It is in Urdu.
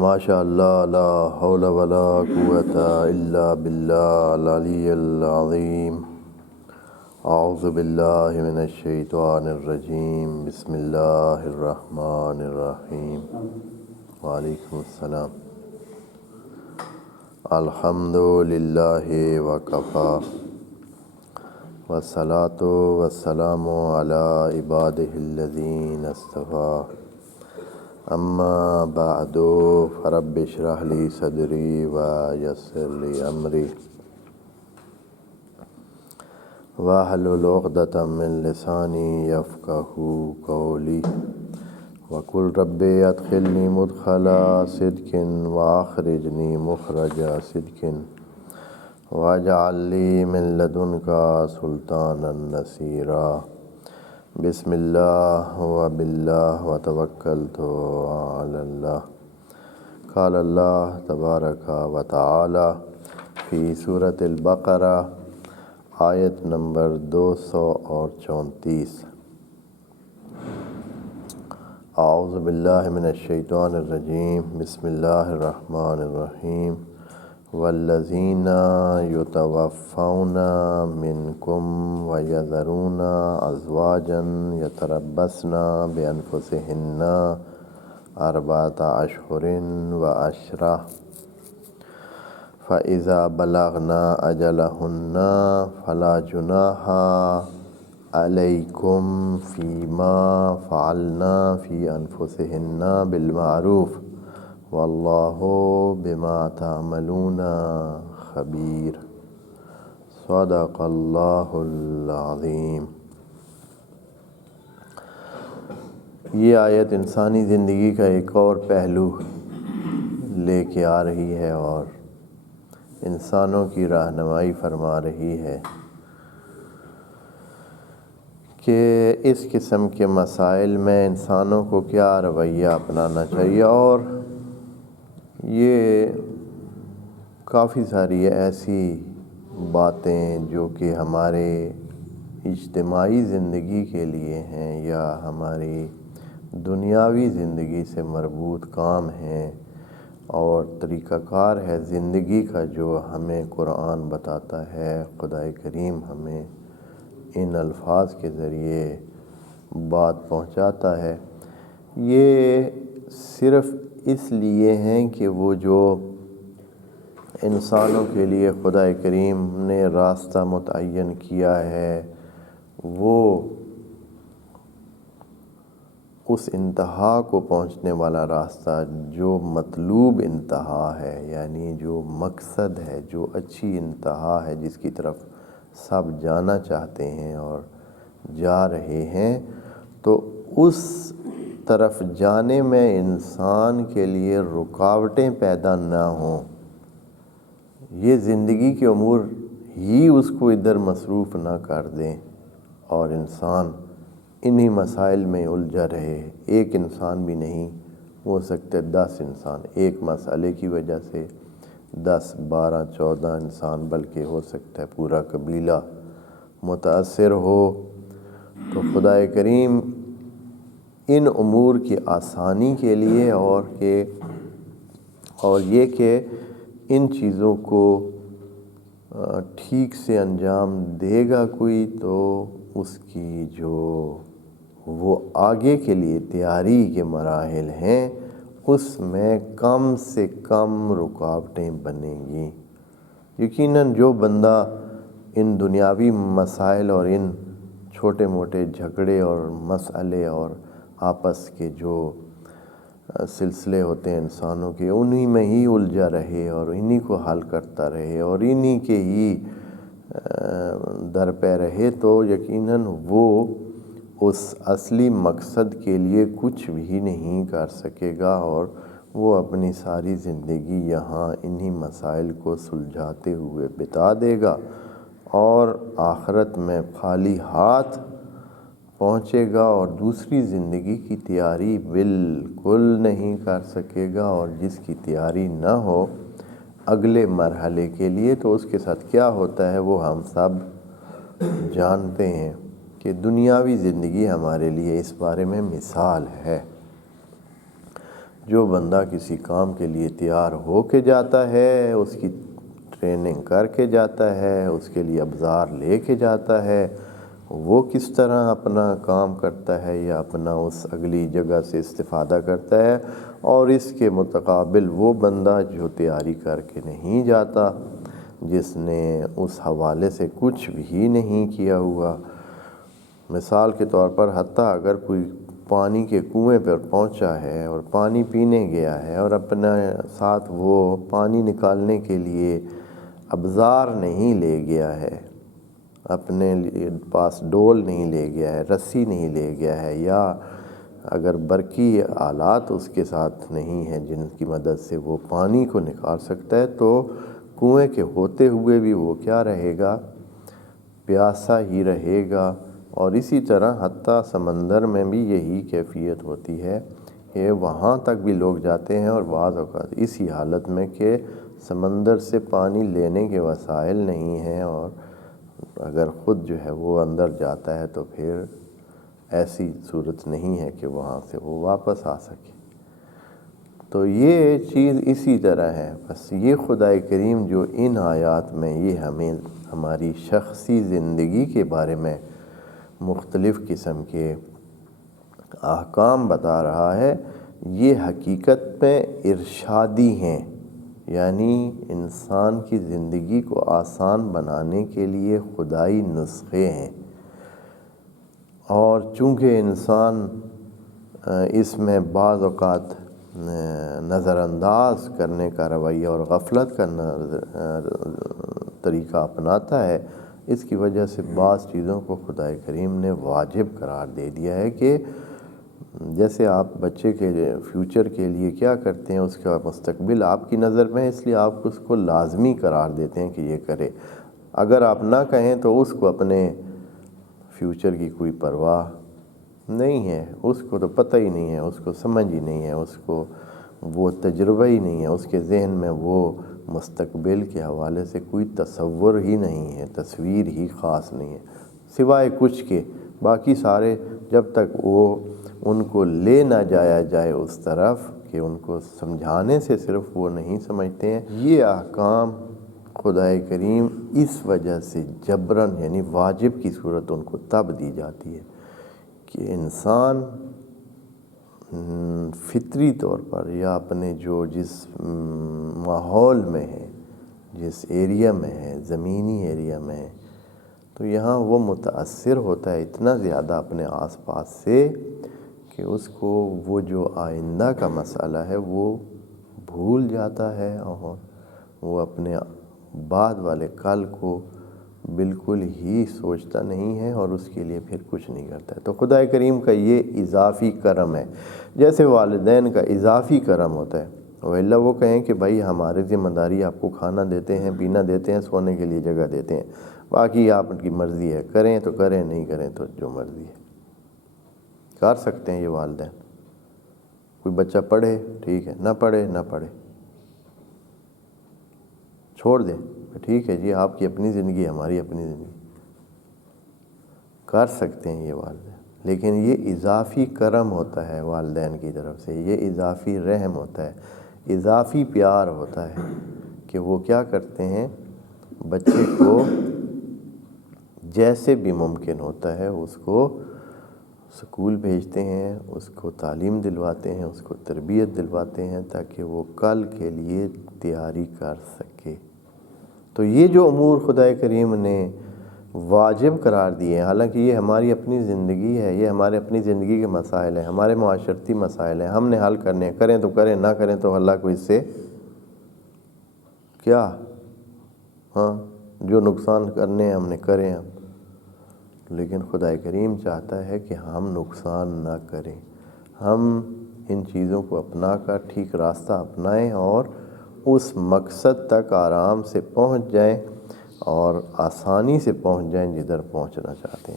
ماشاء اللہ لا حول ولا قوة الا باللہ العلی العظیم۔ اعوذ باللہ من الشیطان الرجیم، بسم اللہ الرحمن الرحیم۔ وعلیکم السلام۔ الحمد للہ وکفی والصلاة والسلام علی عبادہ الذین اصطفی، اما بعد فرب اشرح لی صدری ویسر لی امری واحلل عقدۃ من لسانی یفقہوا قولی، وقل رب ادخلنی مدخل صدق واخرجنی مخرج صدق واجعل لی من لدنک سلطانا نصیرا۔ بسم اللہ وباللہ وتوکلت علی اللہ۔ قال اللہ تبارک و تعالی فی سورۃ البقرہ، آیت نمبر 234۔ اعوذ باللہ من الشیطان الرجیم، بسم اللہ الرحمن الرحیم۔ والذین یتوفون منکم ویذرون ازواجا یتربصن بانفسہن اربعۃ اشہر وعشرہ، فاذا بلغن اجلہن فلا جناح علیکم فیما فعلن فی انفسہن بالمعروف، واللہ بما تعملون خبیر۔ صدق اللہ العظیم۔ یہ آیت انسانی زندگی کا ایک اور پہلو لے کے آ رہی ہے اور انسانوں کی رہنمائی فرما رہی ہے کہ اس قسم کے مسائل میں انسانوں کو کیا رویہ اپنانا چاہیے۔ اور یہ کافی ساری ایسی باتیں جو کہ ہمارے اجتماعی زندگی کے لیے ہیں یا ہماری دنیاوی زندگی سے مربوط کام ہیں اور طریقہ کار ہے زندگی کا، جو ہمیں قرآن بتاتا ہے، خدائے کریم ہمیں ان الفاظ کے ذریعے بات پہنچاتا ہے۔ یہ صرف اس لیے ہیں کہ وہ جو انسانوں کے لیے خدائے کریم نے راستہ متعین کیا ہے وہ اس انتہا کو پہنچنے والا راستہ، جو مطلوب انتہا ہے، یعنی جو مقصد ہے، جو اچھی انتہا ہے جس کی طرف سب جانا چاہتے ہیں اور جا رہے ہیں، تو اس طرف جانے میں انسان کے لیے رکاوٹیں پیدا نہ ہوں، یہ زندگی کے امور ہی اس کو ادھر مصروف نہ کر دیں اور انسان انہی مسائل میں الجھا رہے۔ ایک انسان بھی نہیں، ہو سکتے 10 انسان ایک مسئلے کی وجہ سے 10 12 14 انسان، بلکہ ہو سکتا ہے پورا قبیلہ متاثر ہو۔ تو خدائے کریم ان امور کی آسانی کے لیے اور یہ کہ ان چیزوں کو ٹھیک سے انجام دے گا کوئی، تو اس کی جو وہ آگے کے لیے تیاری کے مراحل ہیں اس میں کم سے کم رکاوٹیں بنیں گی۔ یقیناً جو بندہ ان دنیاوی مسائل اور ان چھوٹے موٹے جھگڑے اور مسئلے اور آپس کے جو سلسلے ہوتے ہیں انسانوں کے، انہی میں ہی الجھا رہے اور انہی کو حل کرتا رہے اور انہی کے ہی در پہ رہے، تو یقیناً وہ اس اصلی مقصد کے لیے کچھ بھی نہیں کر سکے گا اور وہ اپنی ساری زندگی یہاں انہی مسائل کو سلجھاتے ہوئے بتا دے گا اور آخرت میں خالی ہاتھ پہنچے گا اور دوسری زندگی کی تیاری بالکل نہیں کر سکے گا۔ اور جس کی تیاری نہ ہو اگلے مرحلے کے لیے، تو اس کے ساتھ کیا ہوتا ہے وہ ہم سب جانتے ہیں کہ دنیاوی زندگی ہمارے لیے اس بارے میں مثال ہے۔ جو بندہ کسی کام کے لیے تیار ہو کے جاتا ہے، اس کی ٹریننگ کر کے جاتا ہے، اس کے لیے ابزار لے کے جاتا ہے، وہ کس طرح اپنا کام کرتا ہے یا اپنا اس اگلی جگہ سے استفادہ کرتا ہے، اور اس کے متقابل وہ بندہ جو تیاری کر کے نہیں جاتا، جس نے اس حوالے سے کچھ بھی نہیں کیا ہوا۔ مثال کے طور پر حتیٰ اگر کوئی پانی کے کنویں پر پہنچا ہے اور پانی پینے گیا ہے اور اپنے ساتھ وہ پانی نکالنے کے لیے ابزار نہیں لے گیا ہے، اپنے پاس ڈول نہیں لے گیا ہے، رسی نہیں لے گیا ہے، یا اگر برقی آلات اس کے ساتھ نہیں ہیں جن کی مدد سے وہ پانی کو نکال سکتا ہے، تو کنویں کے ہوتے ہوئے بھی وہ کیا رہے گا؟ پیاسا ہی رہے گا۔ اور اسی طرح حتیٰ سمندر میں بھی یہی کیفیت ہوتی ہے کہ وہاں تک بھی لوگ جاتے ہیں اور بعض اوقات اسی حالت میں کہ سمندر سے پانی لینے کے وسائل نہیں ہیں، اور اگر خود جو ہے وہ اندر جاتا ہے تو پھر ایسی صورت نہیں ہے کہ وہاں سے وہ واپس آ سکے۔ تو یہ چیز اسی طرح ہے۔ بس یہ خدائے کریم جو ان آیات میں یہ ہمیں ہماری شخصی زندگی کے بارے میں مختلف قسم کے احکام بتا رہا ہے، یہ حقیقت میں ارشادی ہیں، یعنی انسان کی زندگی کو آسان بنانے کے لیے خدائی نسخے ہیں۔ اور چونکہ انسان اس میں بعض اوقات نظر انداز کرنے کا رویہ اور غفلت کا طریقہ اپناتا ہے، اس کی وجہ سے بعض چیزوں کو خدائے کریم نے واجب قرار دے دیا ہے کہ جیسے آپ بچے کے فیوچر کے لیے کیا کرتے ہیں، اس کا مستقبل آپ کی نظر میں ہے، اس لیے آپ اس کو لازمی قرار دیتے ہیں کہ یہ کرے۔ اگر آپ نہ کہیں تو اس کو اپنے فیوچر کی کوئی پرواہ نہیں ہے، اس کو تو پتہ ہی نہیں ہے، اس کو سمجھ ہی نہیں ہے، اس کو وہ تجربہ ہی نہیں ہے، اس کے ذہن میں وہ مستقبل کے حوالے سے کوئی تصور ہی نہیں ہے، تصویر ہی خاص نہیں ہے، سوائے کچھ کے باقی سارے جب تک وہ ان کو لے نہ جایا جائے اس طرف کہ ان کو سمجھانے سے صرف وہ نہیں سمجھتے ہیں۔ یہ احکام خدائے کریم اس وجہ سے جبراً یعنی واجب کی صورت ان کو تب دی جاتی ہے کہ انسان فطری طور پر یا اپنے جس ماحول میں ہے، جس ایریا میں ہے، زمینی ایریا میں ہے، تو یہاں وہ متاثر ہوتا ہے اتنا زیادہ اپنے آس پاس سے کہ اس کو وہ جو آئندہ کا مسئلہ ہے وہ بھول جاتا ہے، اور وہ اپنے بعد والے کل کو بالکل ہی سوچتا نہیں ہے اور اس کے لیے پھر کچھ نہیں کرتا ہے۔ تو خدائے کریم کا یہ اضافی کرم ہے، جیسے والدین کا اضافی کرم ہوتا ہے۔ وَإِلَّا وہ کہیں کہ بھائی ہماری ذمہ داری آپ کو کھانا دیتے ہیں، پینا دیتے ہیں، سونے کے لیے جگہ دیتے ہیں، باقی آپ کی مرضی ہے، کریں تو کریں، نہیں کریں تو جو مرضی ہے۔ کر سکتے ہیں یہ والدین، کوئی بچہ پڑھے ٹھیک ہے، نہ پڑھے نہ پڑھے، چھوڑ دیں، ٹھیک ہے جی، آپ کی اپنی زندگی، ہماری اپنی زندگی، کر سکتے ہیں یہ والدین۔ لیکن یہ اضافی کرم ہوتا ہے والدین کی طرف سے، یہ اضافی رحم ہوتا ہے، اضافی پیار ہوتا ہے کہ وہ کیا کرتے ہیں، بچے کو جیسے بھی ممکن ہوتا ہے اس کو سکول بھیجتے ہیں، اس کو تعلیم دلواتے ہیں، اس کو تربیت دلواتے ہیں تاکہ وہ کل کے لیے تیاری کر سکے۔ تو یہ جو امور خدائے کریم نے واجب قرار دیے ہیں، حالانکہ یہ ہماری اپنی زندگی ہے، یہ ہمارے اپنی زندگی کے مسائل ہیں، ہمارے معاشرتی مسائل ہیں، ہم نے حل کرنے ہیں، کریں تو کریں، نہ کریں تو اللہ کو اس سے کیا، ہاں جو نقصان کرنے ہیں ہم نے کریں ہم۔ لیکن خدائے کریم چاہتا ہے کہ ہم نقصان نہ کریں، ہم ان چیزوں کو اپنا کر ٹھیک راستہ اپنائیں اور اس مقصد تک آرام سے پہنچ جائیں اور آسانی سے پہنچ جائیں جدھر پہنچنا چاہتے ہیں۔